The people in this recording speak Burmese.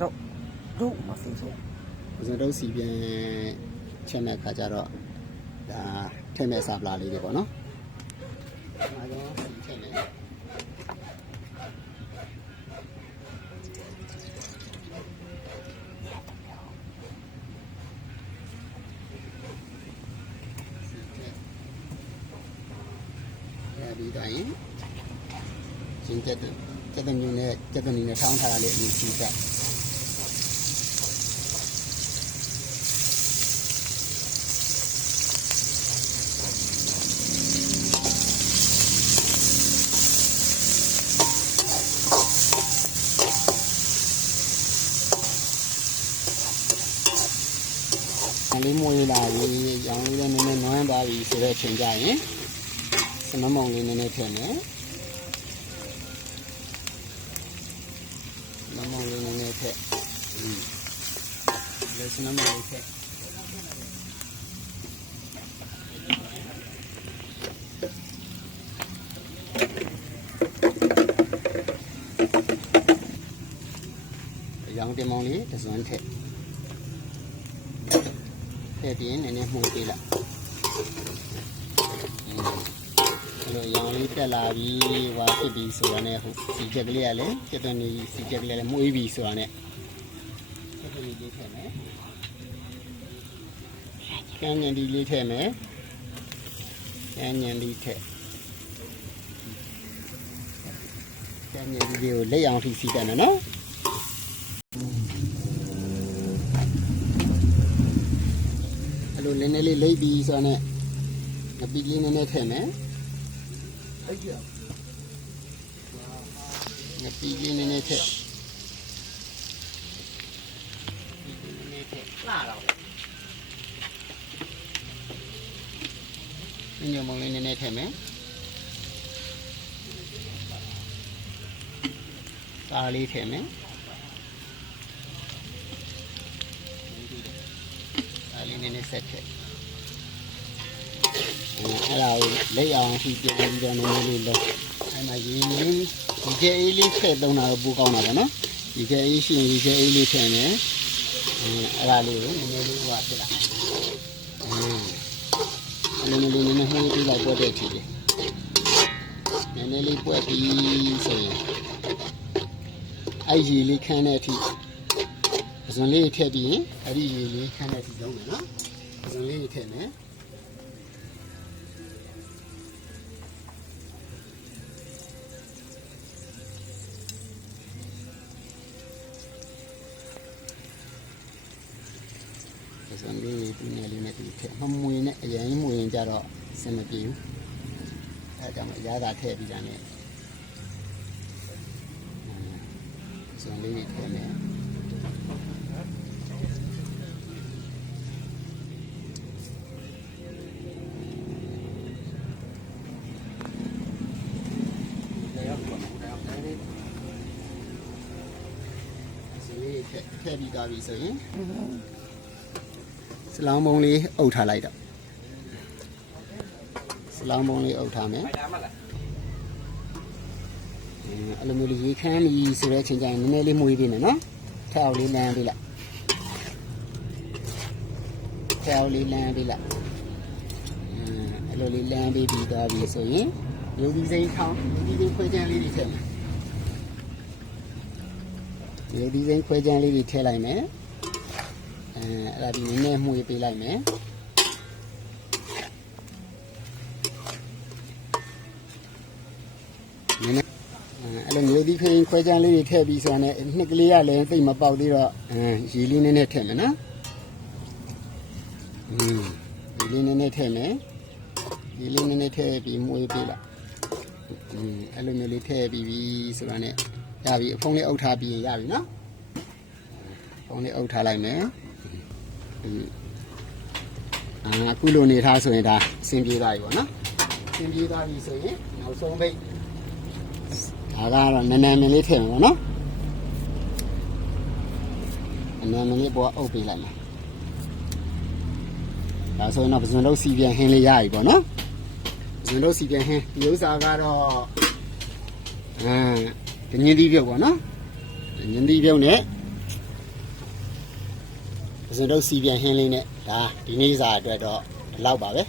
တော့တို့မသိဘူးကျွန်တော်တို့စီပြန်ချက်မဲ့ခါကျတော့ဒါထည့်မဲ့စာပလာလေးတွေပေါ့နော်အဲဒါစီချက်မဲ့အဲဒီတိုင်းရှင်းချက်ချက်တဲ့မျိုးနဲ့ချက်တဲ့နည်းနဲ့ထောင်းထားတာလေးအရင်စီတက်။ လေးမွေးလာပြီ။ရောင်လေးလည်းနည်းနည်းနွမ်းသွားပြီဆိုတဲ့အချိန်ကျရင်စမမုံလေးနည်းနည်းထည့်မယ်။စမမုံလေးနည်းနည်းထည့်။อืมလေစမမုံလေးထည့်။ရောင်တင်မောင်လေးတစ်စွန်းထည့် ထည့်ပြီးနည်းနည်းမှုတ်ပေးလိုက်အဲ့လိုရောင်လေးတက်လာပြီဟွာဖြစ်ပြီဆိုတာနဲ့ဟုတ်စီချက်ကလေးကလည်းကျက်သွင်းနေစီချက်ကလေးကလည်းမှုေးပြီဆိုတာနဲ့ကျက်သွင်းလေးထည့်မယ်ကန်းညံဒီလေးထည့်မယ်ကန်းညံဒီထည့်ကန်းညံဒီလေးကိုလက်အောင်ထိစီတယ်နော် နည်းနည်းလေးလိမ့်ပြီးဆိုတော့ ਨੇ ငပိလေးနည်းနည်းထည့်မယ်အဲ့ဒီငပိလေးနည်းနည်းထည့်နည်းနည်းထည့်လာတော့ညမုံလေးနည်းနည်းထည့်မယ်ပါလေးထည့်မယ် လေးနည်းနည်းဆက်ထည့်အဲ့ဒါကိုလက်အောင်အထိပြင်ပြီးတော့နည်းနည်းလေးလောအဲ့မှာရင်းရင်းဒီကျအေးလေးထည့်သုံးတာတော့ပိုကောင်းတာပေါ့နော်ဒီကျအေးရှိရင်ဒီကျအေးလေးထည့်မယ်အဲ့ဒါလေးကိုနည်းနည်းလေးဟိုဟာဖြစ်လာအဲ့လိုမျိုးလေးနည်းနည်းမှိုးပြီးတော့ပွက်တဲ့အထိလေးနည်းနည်းလေးပွက်ပြီးဆိုရင်အဲ့ရေလေးခန်းတဲ့အထိပ ဇွန်လေးထည့်ပြီးရင်အဲ့ဒီရေလေးခန်းတဲ့အထိလုံးမယ်နော်ပဇွန်လေးထည့်မယ်ပစံလေးဒီနယ်လေးနဲ့ဒီထက်မမွေနဲ့အရင်မွေရင်ကြတော့အဆင်မပြေဘူးအဲဒါကြောင့်အရသာထည့်ပြီးတာနဲ့ပစံလေးတွေထည့်မယ် လေးထည့်ထည့်ပြီးသွားပြီဆိုရင်စလောင်းပုံးလေးအုပ်ထားလိုက်တော့စလောင်းပုံးလေးအုပ်ထားမယ်အဲအဲ့လိုမျိုးလေးရေခမ်းပြီဆိုတဲ့အချိန်ကျရင်နည်းနည်းလေးမွေးပေးမယ်နော်ထက်အောင်လေးလမ်းပေးလိုက်ထက်အောင်လေးလမ်းပေးလိုက်အဲအဲ့လိုလေးလမ်းပေးပြီးသွားပြီဆိုရင်ရုပ်ဒီစိမ်းထောင်းရုပ်ဒီစိမ်းခွဲချမ်းလေးတွေထည့်မယ် ရုပ်ဒီစိမ်းခွဲချမ်းလေးတွေထည့်လိုက်မယ် အဲအဲ့ဒါဒီနည်းနည်းမှုပေးလိုက်မယ်နည်းနည်းအဲအဲ့လိုမျိုးဒီဖိန်ခွဲချမ်းလေးတွေထည့်ပြီးဆိုတော့လည်းနှစ်ကလေးကလည်းသိပ်မပေါက်သေးတော့အဲရေလေးနည်းနည်းထည့်မယ်နော်อืมရေလေးနည်းနည်းထည့်မယ်ရေလေးနည်းနည်းထည့်ပြီးမှုပေးလိုက်อืมအဲ့လိုမျိုးလေးထည့်ပြီးပြီဆိုတော့ ਨੇ ရပြီအဖုံးလေးအုပ်ထားပြီးရင်ရပြီနော်ဖုံးလေးအုပ်ထားလိုက်မယ်အာအခုလိုနေထားဆိုရင်ဒါအဆင်ပြေသွားပြီပေါ့နော်အဆင်ပြေသွားပြီဆိုရင်နောက်ဆုံးပိတ်ဒါကတော့နည်းနည်းမင်းလေးထည့်မယ်ပေါ့နော်နည်းနည်းမင်းလေးပေါ်အုပ်ပေးလိုက်မယ်ဒါဆိုရင်တော့ပဇွန်လုံးစီပြန်ဟင်းလေးရပြီပေါ့နော်ပဇွန်လုံးစီပြန်ဟင်းဒီဥစ္စာကတော့အာ ကညင်းသီးပြုတ်ပေါ့နော်ကညင်းသီးပြုတ်နဲ့ပစံတုပ်စီပြန်ဟင်းလေးနဲ့ဒါဒီနေ့စာအတွက်တော့ဒီလောက်ပါပဲ